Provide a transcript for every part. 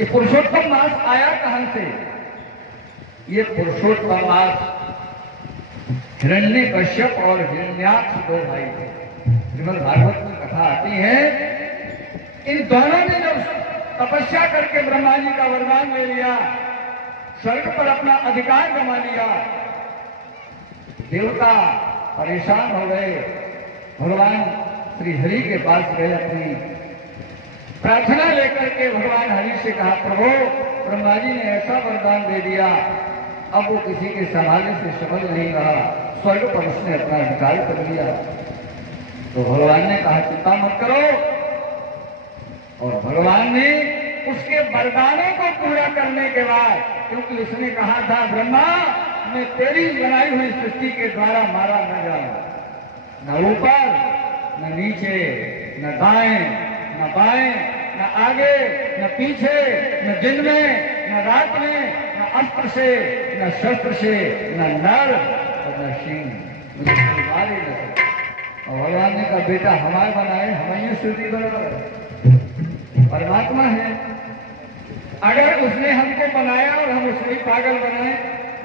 ये पुरुषोत्तम मास आया कहां से? ये पुरुषोत्तम मास हिरण्यकश्यप और हिरण्याक्ष दो भाई थे। श्रीमद् भागवत में कथा आती है, इन दोनों ने जब तपस्या करके ब्रह्मा जी का वरदान ले लिया, स्वर्ग पर अपना अधिकार जमा लिया, देवता परेशान हो गए। भगवान श्री हरि के पास गए, अपनी प्रार्थना लेकर के भगवान हरि से कहा, प्रभु ब्रह्मा जी ने ऐसा वरदान दे दिया, अब वो किसी के संभालने से समझ नहीं रहा, स्वर्ग पर उसने अपना अधिकार कर लिया। तो भगवान ने कहा चिंता मत करो, और भगवान ने उसके वरदानों को पूरा करने के बाद, क्योंकि उसने कहा था ब्रह्मा मैं तेरी बनाई हुई सृष्टि के द्वारा मारा न जाऊं, न ऊपर न नीचे, न दाएं न बाएं, न आगे न पीछे, न दिन में न रात में, न अस्त्र से न शस्त्र से, न नर और न सिंह, मुझे मार ही न सके। और भगवान ने कहा बेटा हमारे बनाए, हमारी सृष्टि बराबर परमात्मा है, अगर उसने हमको बनाया और हम उसमें पागल बनाए,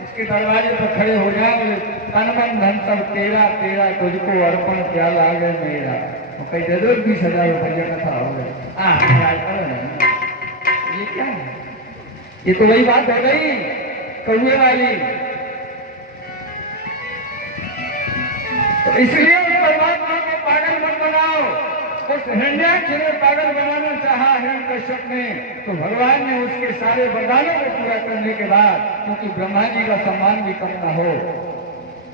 उसके दरवाजे पर खड़े हो जाए, तन मन धन सब तेरा तेरा, तुझको अर्पण क्या लागे मेरा, और कहीं दे दो 20,000 रुपया कथा हो गए। ये क्या है? ये तो वही बात हो गई कौए वाली। तो इसलिए उस परमात्मा को पागल मत बनाओ। उस हिरण्याक्ष ने पागल बनाना चाहा हिरण्यकश्यप ने, तो भगवान ने उसके सारे वरदानों को पूरा करने के बाद, क्योंकि ब्रह्मा जी का सम्मान भी कम न हो,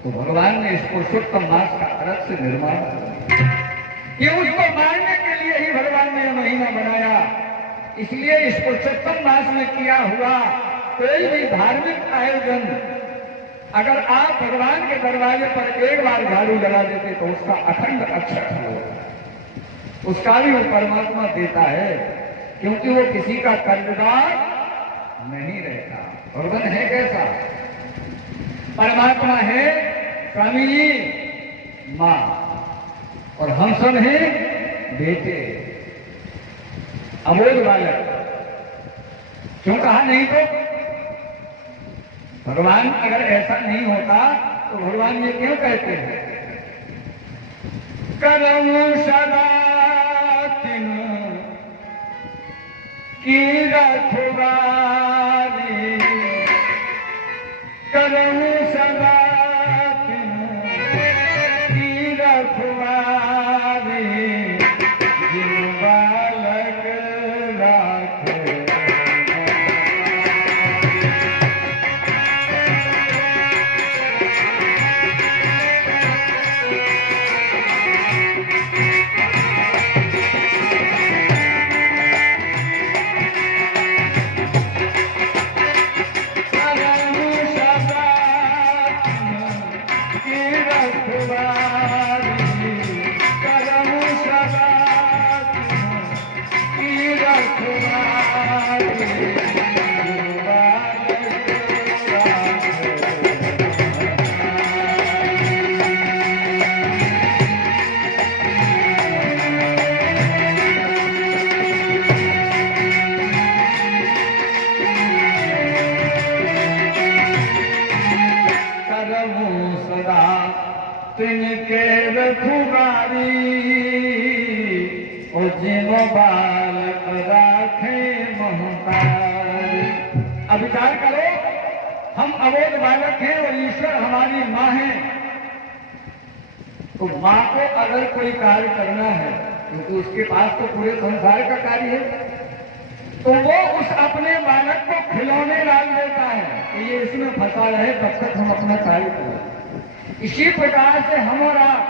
तो भगवान ने इस पुरुषोत्तम मास का अलग से निर्माण किया। ये उसको मारने के लिए ही भगवान ने यह महीना बनाया। इसलिए इस पुरुषोत्तम मास में किया हुआ कोई भी धार्मिक आयोजन, अगर आप भगवान के दरवाजे पर एक बार झाड़ू लगा देते तो उसका अखंड अक्षर होगा, उसका भी वो परमात्मा देता है, क्योंकि वो किसी का कर्जदार नहीं रहता। भगवान है कैसा? परमात्मा है स्वामी जी मां, और हम सब हैं बेटे, अबोध बालक। क्यों कहा नहीं तो? भगवान अगर ऐसा नहीं होता तो भगवान ये क्यों कहते हैं, करमु सदा तिन की रखवारी, करमु सदा तिन की रखवारी, जिन बालक राखे। तिनके रखुवारी, ओ जिनो बालक राखे महतारी। अब विचार करो, हम अबोध बालक हैं और ईश्वर हमारी मां है, तो मां को अगर कोई कार्य करना है, क्योंकि उसके पास तो पूरे संसार का कार्य है, तो वो उस अपने बालक को खिलौने डाल देता है कि ये इसमें फंसा रहे तब तक हम अपना कार्य करें। इसी प्रकार से हम और आप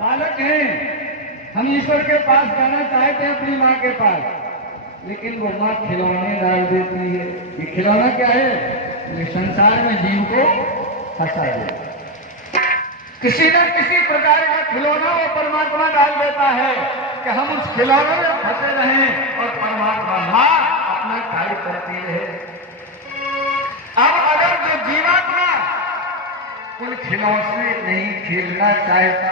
बालक हैं, हम ईश्वर के पास जाना चाहते हैं अपनी मां के पास, लेकिन वो मां खिलौने डाल देती है। ये खिलौना क्या है? ये संसार में जीव को फंसा देता, किसी न किसी प्रकार का खिलौना वो परमात्मा डाल देता है कि हम उस खिलौने में फंसे रहें और परमात्मा मां अपना कार्य करती रहे। अब अगर जो जीवात्मा उन खिलौनों में नहीं खेलना चाहता,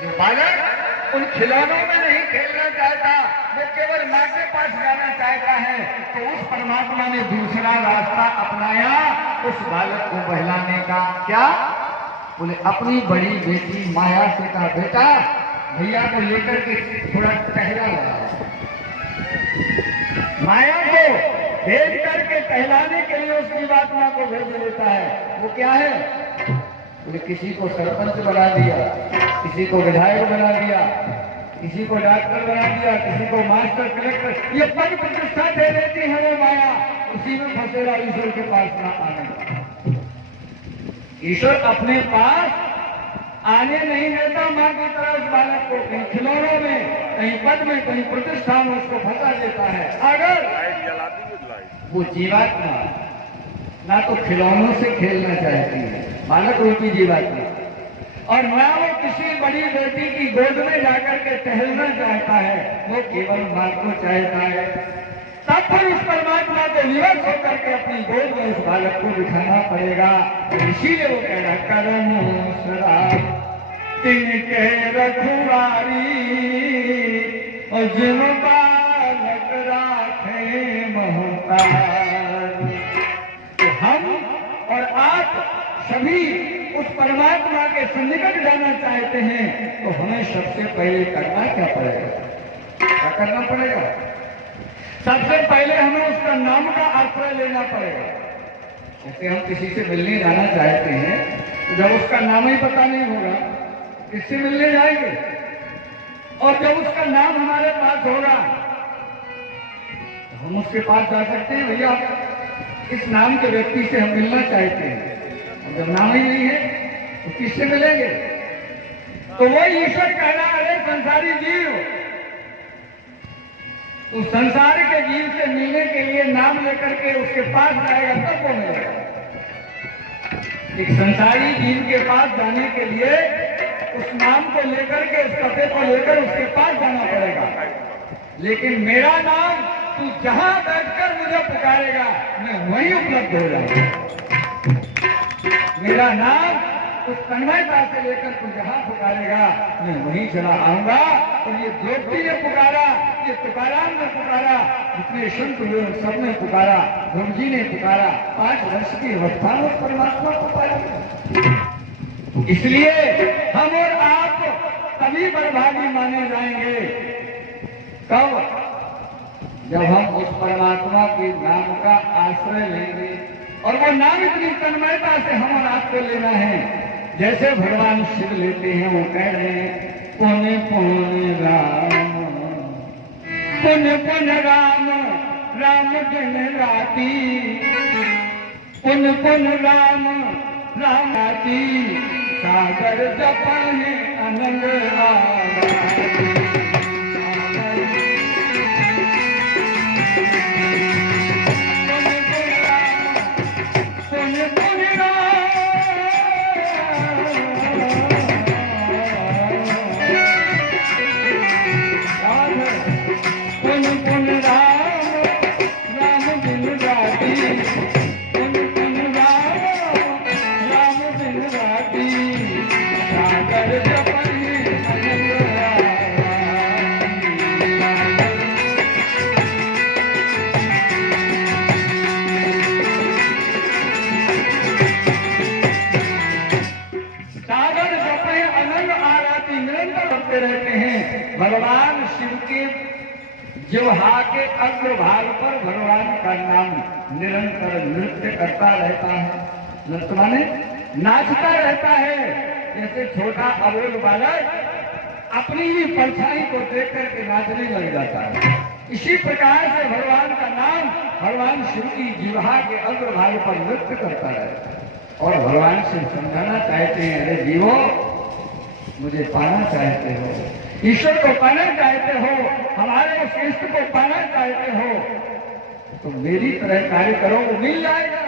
जो बालक उन खिलौनों में नहीं खेलना चाहता, वो केवल मां के पास जाना चाहता है, तो उस परमात्मा ने दूसरा रास्ता अपनाया उस बालक को बहलाने का। क्या? बोले अपनी बड़ी बेटी माया से कहा, बेटा भैया को लेकर के थोड़ा टहला लगा। माया को भेज करके टहलाने के लिए उस जीवात्मा को भेज देता है। वो क्या है? बोले किसी को सरपंच बना दिया, किसी को विधायक बना दिया, किसी को डॉक्टर बना दिया, किसी को मास्टर कलेक्टर। ये पद प्रतिष्ठा दे देती है वो माया, उसी में फंसेगा ईश्वर के पास ना आने। ईश्वर अपने पास आने नहीं देता मां की तरह उस बालक को। कहीं खिलौनों में, कहीं पद में, कहीं प्रतिष्ठा में उसको फंसा देता है। अगर वो जीवात्मा ना तो खिलौनों से खेलना चाहती है, बालक रूपी जीवात्मा, और ना वो किसी बड़ी बेटी की गोद में जाकर के टहलना चाहता है, वो केवल मां को चाहता है। तब फिर उस परमात्मा को विवश होकर के अपनी गोद में उस बालक को बिठाना पड़ेगा। इसीलिए वो कह रहा, करम सदा तिनके रखवारी और जिन बालक राखे महतारी। तो हम और आप सभी उस परमात्मा के सन्निकट जाना चाहते हैं, तो हमें सबसे पहले करना क्या पड़ेगा? क्या करना पड़ेगा? सबसे पहले हमें उसका नाम का आश्रय लेना पड़ेगा। जैसे हम किसी से मिलने जाना चाहते हैं, तो जब उसका नाम ही पता नहीं होगा, किससे मिलने जाएंगे? और जब उसका नाम हमारे पास होगा, तो हम उसके पास जा सकते हैं, भैया इस नाम के व्यक्ति से हम मिलना चाहते हैं। और जब नाम ही नहीं है, तो किससे मिलेंगे? तो वही ईश्वर कह रहा है, संसारी जीव, तो संसार के जीव से मिलने के लिए नाम लेकर के उसके पास जाएगा, तब वो मिलेगा। एक संसारी जीव के पास जाने के लिए उस नाम को लेकर के, उस पते को लेकर उसके पास जाना पड़ेगा। लेकिन मेरा नाम तू जहां बैठकर मुझे पुकारेगा, मैं वहीं उपलब्ध हो जाऊंगा। मेरा नाम उस तन्मयता से लेकर तू जहां पुकारेगा, मैं वहीं चला आऊंगा। और ये द्रौपदी ने पुकारा, ये तुकाराम ने पुकारा, जितने संत हुए सबने पुकारा, ध्रुव जी ने पुकारा, 5 वर्ष की अवस्था में परमात्मा को पाया। इसलिए हम और आप तभी बड़भागी माने जाएंगे, कब? जब हम उस परमात्मा के नाम का आश्रय लेंगे। और वो नाम इतनी तन्मयता से हम और आपको लेना है, जैसे भगवान शिव लेते हैं। वो कह रहे हैं, पुण्य पुण्य राम, पुण्य पुण्य राम, राम दिन राती, पुण्य पुण्य राम, राम राती, सागर जपने अनंग राम। रहते हैं। भगवान शिव के जिह्वा के अग्रभाग पर भगवान का नाम निरंतर नृत्य करता रहता है। नृत्य माने नाचता रहता है। जैसे छोटा अबोल बालक अपनी ही परछाई को देख करके नाचने लग जाता है, इसी प्रकार से भगवान का नाम भगवान शिव की जिह्वा के अग्रभाग पर नृत्य करता रहता है। और भगवान शिव समझाना चाहते हैं, अरे जीवो मुझे पाना चाहते हो, ईश्वर को पाना चाहते हो, हमारे उस इष्ट को पाना चाहते हो, तो मेरी तरह कार्य करो, वो मिल जाएगा।